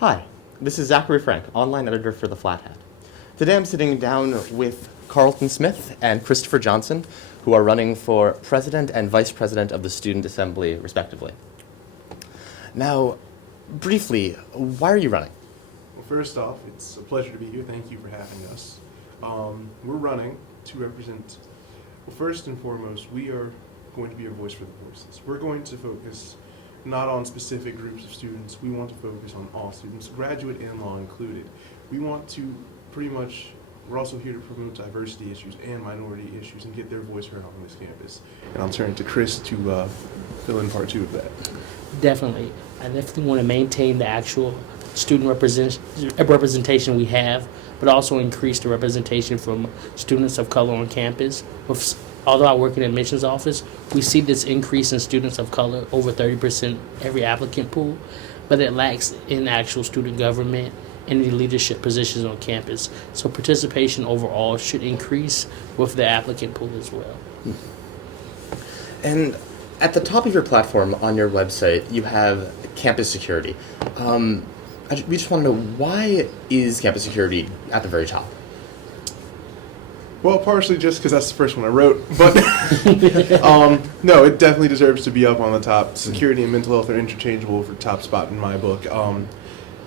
Hi, this is Zachary Frank, online editor for The Flat Hat. Today I'm sitting down with Carlton Smith and Christopher Johnson, who are running for President and Vice President of the Student Assembly, respectively. Now, briefly, why are you running? Well, first off, it's a pleasure to be here. Thank you for having us. We're running to represent, well, first and foremost, we are going to be a voice for the voiceless. We're going to focus not on specific groups of students. We want to focus on all students, graduate and law included. We want to we're also here to promote diversity issues and minority issues and get their voice heard on this campus. And I'll turn to Chris to fill in part two of that. Definitely. I definitely want to maintain the actual student representation we have, but also increase the representation from students of color on campus. Although I work in the admissions office, we see this increase in students of color, over 30% every applicant pool, but it lacks in actual student government and the leadership positions on campus. So participation overall should increase with the applicant pool as well. And at the top of your platform on your website, you have campus security. We just want to know, why is campus security at the very top? Well, partially just because that's the first one I wrote, but no, it definitely deserves to be up on the top. Security and mental health are interchangeable for top spot in my book,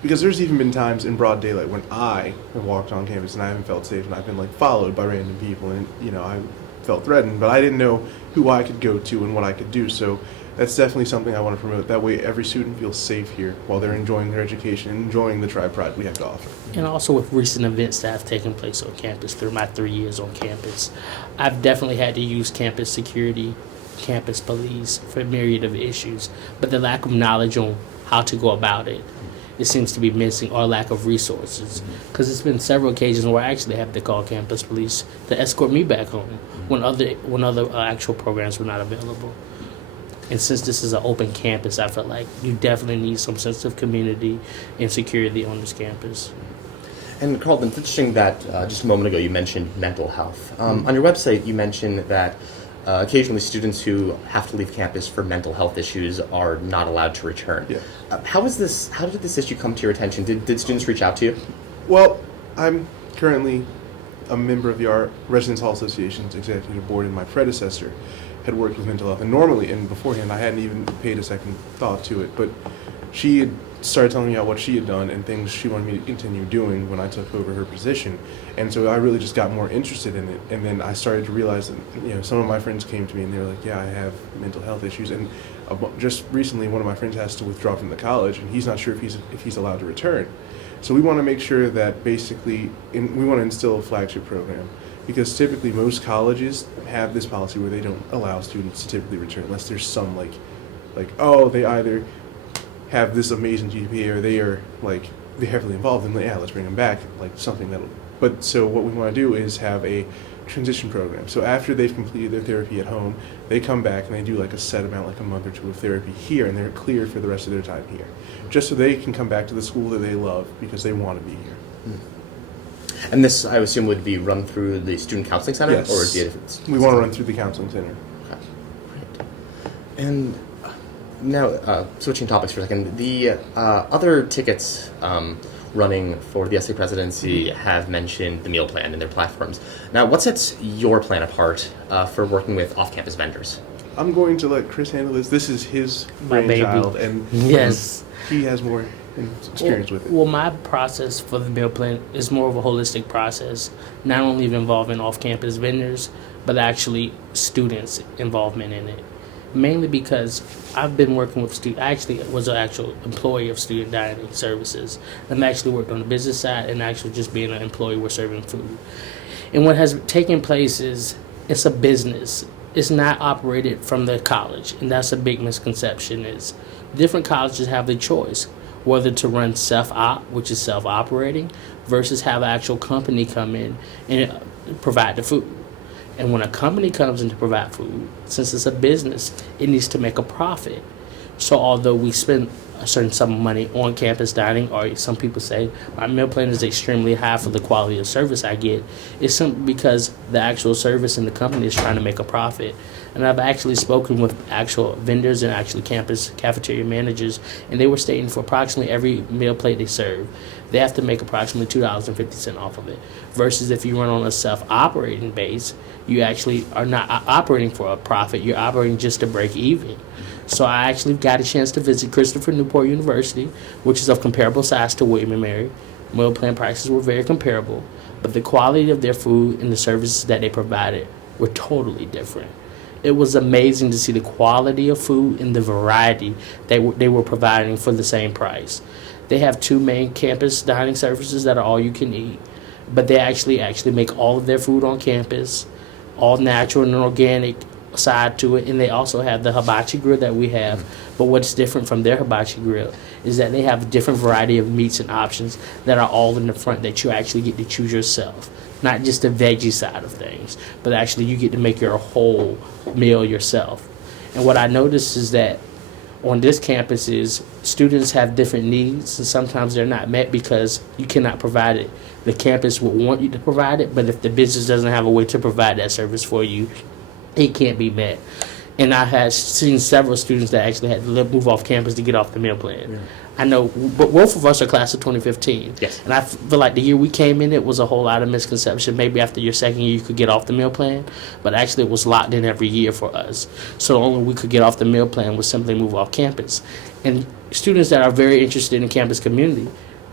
because there's even been times in broad daylight when I have walked on campus and I haven't felt safe and I've been followed by random people and I felt threatened, but I didn't know who I could go to and what I could do. So that's definitely something I want to promote. That way every student feels safe here while they're enjoying their education and enjoying the tribe pride we have to offer. And also with recent events that have taken place on campus through my 3 years on campus, I've definitely had to use campus security, campus police for a myriad of issues, but the lack of knowledge on how to go about it seems to be missing, or lack of resources. Because it's been several occasions where I actually have to call campus police to escort me back home when other actual programs were not available. And since this is an open campus, I feel like you definitely need some sense of community and security on this campus. And Carlton, it's interesting that just a moment ago you mentioned mental health. On your website, you mentioned that occasionally students who have to leave campus for mental health issues are not allowed to return. Yeah. How did this issue come to your attention? Did students reach out to you? Well, I'm currently a member of the Art Residence Hall Association's executive board, and my predecessor had worked with mental health. And beforehand, I hadn't even paid a second thought to it. But she had started telling me about what she had done and things she wanted me to continue doing when I took over her position. And so I really just got more interested in it. And then I started to realize that, some of my friends came to me and they were like, yeah, I have mental health issues. And just recently, one of my friends has to withdraw from the college, and he's not sure if he's allowed to return. So we want to make sure that basically, we want to instill a flagship program, because typically most colleges have this policy where they don't allow students to typically return unless there's some they either have this amazing GPA or they are they're heavily involved and let's bring them back, but so what we want to do is have a transition program. So after they've completed their therapy at home, they come back and they do a set amount, a month or two of therapy here, and they're cleared for the rest of their time here, just so they can come back to the school that they love because they want to be here. And this, I assume, would be run through the Student Counseling Center? Yes. Or is it We want to run through the counseling center. Okay, great. And now, switching topics for a second, the other tickets running for the SA presidency have mentioned the meal plan in their platforms. Now, what sets your plan apart for working with off-campus vendors? I'm going to let Chris handle this. This is his brainchild, and yes, he has more experience with it. Well, my process for the meal plan is more of a holistic process, not only involving off-campus vendors, but actually students' involvement in it. Mainly because I've been working with students. I actually was an actual employee of Student Dining Services. I'm actually worked on the business side and actually just being an employee, we're serving food. And what has taken place is it's a business. It's not operated from the college, and that's a big misconception. Is different colleges have the choice whether to run self-op, which is self-operating, versus have an actual company come in and provide the food. And when a company comes in to provide food, since it's a business, it needs to make a profit. So although we spend a certain sum of money on campus dining, or some people say my meal plan is extremely high for the quality of service I get, it's simply because the actual service and the company is trying to make a profit. And I've actually spoken with actual vendors and actually campus cafeteria managers, and they were stating for approximately every meal plate they serve, they have to make approximately $2.50 off of it. Versus if you run on a self-operating base, you actually are not operating for a profit. You're operating just to break even. So I actually got a chance to visit Christopher Newport University, which is of comparable size to William and Mary. Meal plan prices were very comparable, but the quality of their food and the services that they provided were totally different. It was amazing to see the quality of food and the variety they were providing for the same price. They have two main campus dining services that are all you can eat, but they actually make all of their food on campus, all natural and organic side to it, and they also have the hibachi grill that we have. But what's different from their hibachi grill is that they have a different variety of meats and options that are all in the front that you actually get to choose yourself. Not just the veggie side of things, but actually you get to make your whole meal yourself. And what I noticed is that on this campus is students have different needs, and sometimes they're not met because you cannot provide it. The campus would want you to provide it, but if the business doesn't have a way to provide that service for you, it can't be met. And I had seen several students that actually had to move off campus to get off the meal plan. Yeah. I know, but both of us are class of 2015. Yes. And I feel like the year we came in, it was a whole lot of misconception. Maybe after your second year, you could get off the meal plan, but actually it was locked in every year for us. So the only way we could get off the meal plan was simply move off campus. And students that are very interested in campus community,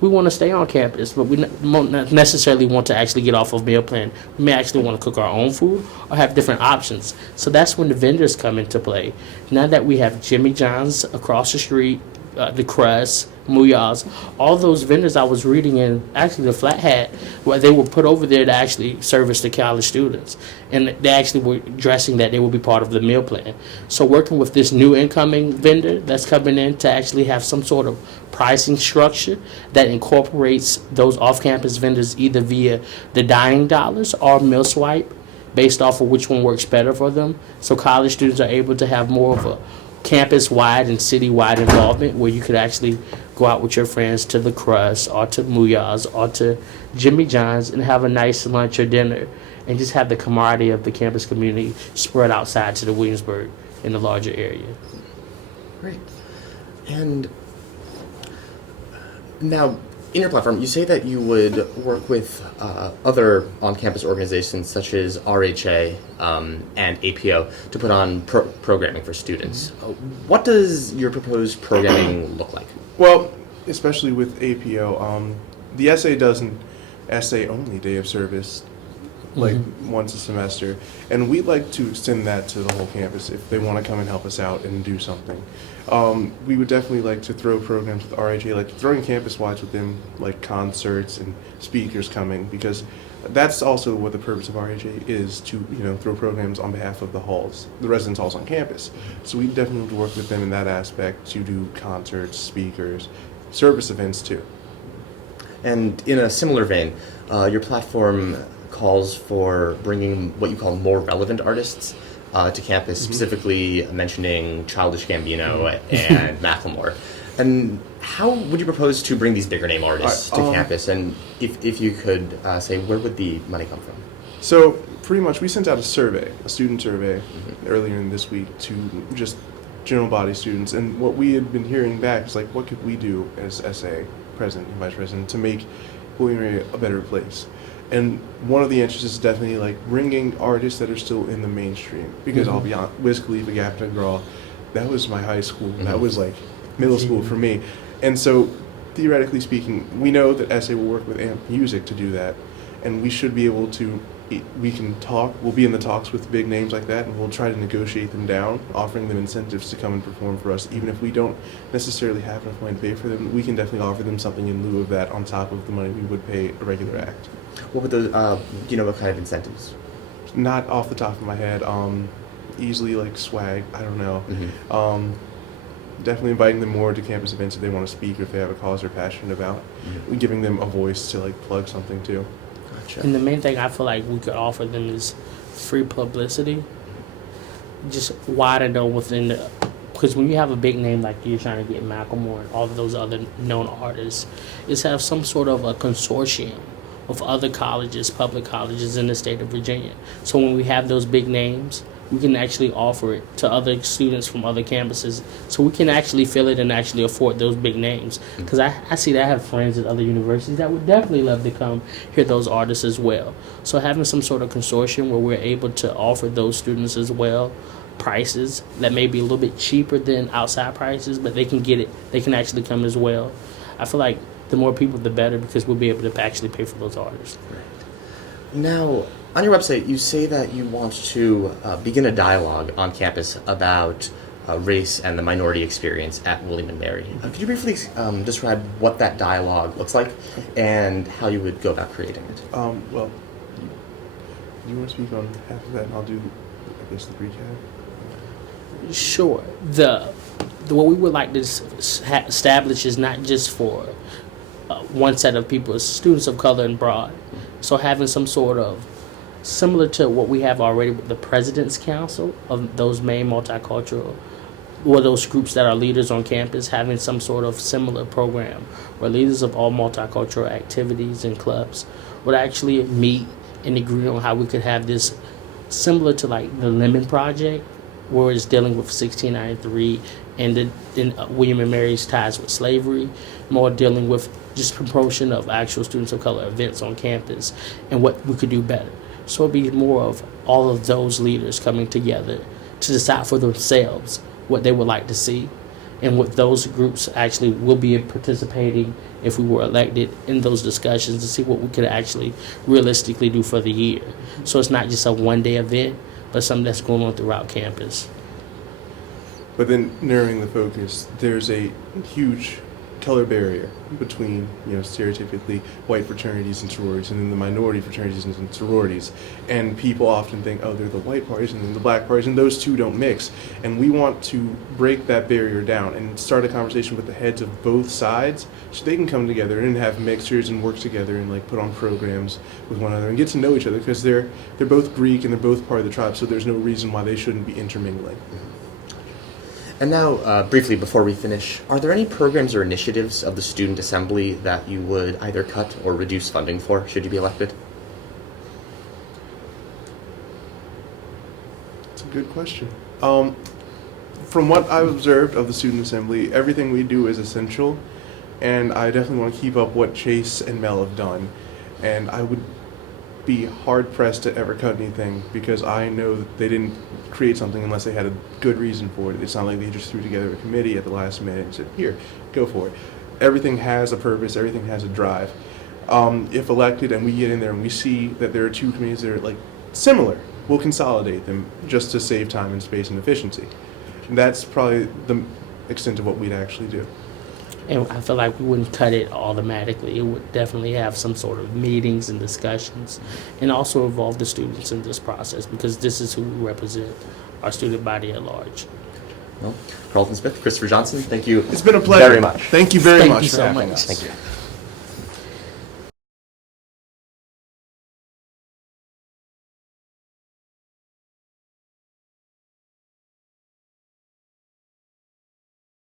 we want to stay on campus, but we don't necessarily want to actually get off of meal plan. We may actually want to cook our own food or have different options. So that's when the vendors come into play. Now that we have Jimmy John's across the street, the Crust, Muyas, all those vendors I was reading in, actually the Flat Hat, where they were put over there to actually service the college students. And they actually were addressing that they would be part of the meal plan. So working with this new incoming vendor that's coming in to actually have some sort of pricing structure that incorporates those off-campus vendors either via the dining dollars or meal swipe based off of which one works better for them. So college students are able to have more of a campus-wide and city-wide involvement where you could actually go out with your friends to the Crust or to Muyas or to Jimmy John's and have a nice lunch or dinner and just have the camaraderie of the campus community spread outside to the Williamsburg in the larger area. Great. And now, in your platform, you say that you would work with other on-campus organizations such as RHA and APO to put on programming for students. What does your proposed programming look like? Well, especially with APO, the SA does an SA-only day of service, like once a semester, and we'd like to extend that to the whole campus if they want to come and help us out and do something. We would definitely like to throw programs with RHA, like throwing campus-wide with them, like concerts and speakers coming, because that's also what the purpose of RHA is, to throw programs on behalf of the halls, the residence halls on campus. So we definitely have to work with them in that aspect to do concerts, speakers, service events too. And in a similar vein, your platform calls for bringing what you call more relevant artists to campus, specifically mentioning Childish Gambino and Macklemore. And how would you propose to bring these bigger name artists to campus? And if you could say, where would the money come from? So pretty much we sent out a survey, a student survey, earlier in this week to just general body students. And what we had been hearing back is like, what could we do as SA president and vice president to make William and Mary a better place? And one of the interests is definitely like bringing artists that are still in the mainstream. Because I'll be honest, Wiz Khalifa, Gavin DeGraw, that was my high school. That was like middle school for me. And so theoretically speaking, we know that SA will work with AMP Music to do that. And we should be able to, we can talk, we'll be in the talks with big names like that, and we'll try to negotiate them down, offering them incentives to come and perform for us. Even if we don't necessarily have enough money to pay for them, we can definitely offer them something in lieu of that on top of the money we would pay a regular act. What would those, do you know what kind of incentives? Not off the top of my head. Easily like swag, I don't know. Definitely inviting them more to campus events if they want to speak or if they have a cause they're passionate about. Giving them a voice to like plug something too. Gotcha. And the main thing I feel like we could offer them is free publicity. Just wide and known within the, because when you have a big name like you're trying to get Macklemore and all of those other known artists, is have some sort of a consortium of other colleges, public colleges in the state of Virginia. So when we have those big names, we can actually offer it to other students from other campuses, so we can actually fill it and actually afford those big names. Because I see that I have friends at other universities that would definitely love to come hear those artists as well. So having some sort of consortium where we're able to offer those students as well prices that may be a little bit cheaper than outside prices, but they can get it. They can actually come as well. I feel like the more people, the better, because we'll be able to actually pay for those artists. Now, on your website, you say that you want to begin a dialogue on campus about race and the minority experience at William & Mary. Could you briefly describe what that dialogue looks like and how you would go about creating it? Well, do you want to speak on half of that, and I'll do, I guess, the recap? Sure. The what we would like to establish is not just for one set of people, it's students of color and broad. So having some sort of similar to what we have already with the President's Council of those main multicultural, or those groups that are leaders on campus, having some sort of similar program where leaders of all multicultural activities and clubs would actually meet and agree on how we could have this similar to like the Lemon Project, where it's dealing with 1693 and William & Mary's ties with slavery, more dealing with just promotion of actual students of color events on campus and what we could do better. So it'd be more of all of those leaders coming together to decide for themselves what they would like to see, and what those groups actually will be participating if we were elected in those discussions to see what we could actually realistically do for the year. So it's not just a one-day event, but something that's going on throughout campus. But then narrowing the focus, there's a huge color barrier between, stereotypically white fraternities and sororities and then the minority fraternities and sororities. And people often think, oh, they're the white parties and then the black parties, and those two don't mix. And we want to break that barrier down and start a conversation with the heads of both sides so they can come together and have mixtures and work together and like put on programs with one another and get to know each other, because they're both Greek and they're both part of the tribe, so there's no reason why they shouldn't be intermingling. And now, briefly before we finish, are there any programs or initiatives of the Student Assembly that you would either cut or reduce funding for should you be elected? That's a good question. From what I've observed of the Student Assembly, everything we do is essential, and I definitely want to keep up what Chase and Mel have done. And I would be hard-pressed to ever cut anything, because I know that they didn't create something unless they had a good reason for it. It's not like they just threw together a committee at the last minute and said, here, go for it. Everything has a purpose, everything has a drive. If elected and we get in there and we see that there are two committees that are like similar, we'll consolidate them just to save time and space and efficiency. And that's probably the extent of what we'd actually do. And I feel like we wouldn't cut it automatically. It would definitely have some sort of meetings and discussions, and also involve the students in this process, because this is who we represent, our student body at large. Well, Carlton Smith, Christopher Johnson, thank you. It's been a pleasure. Very much. Thank you very Thank much you for so having much. us. Thank you.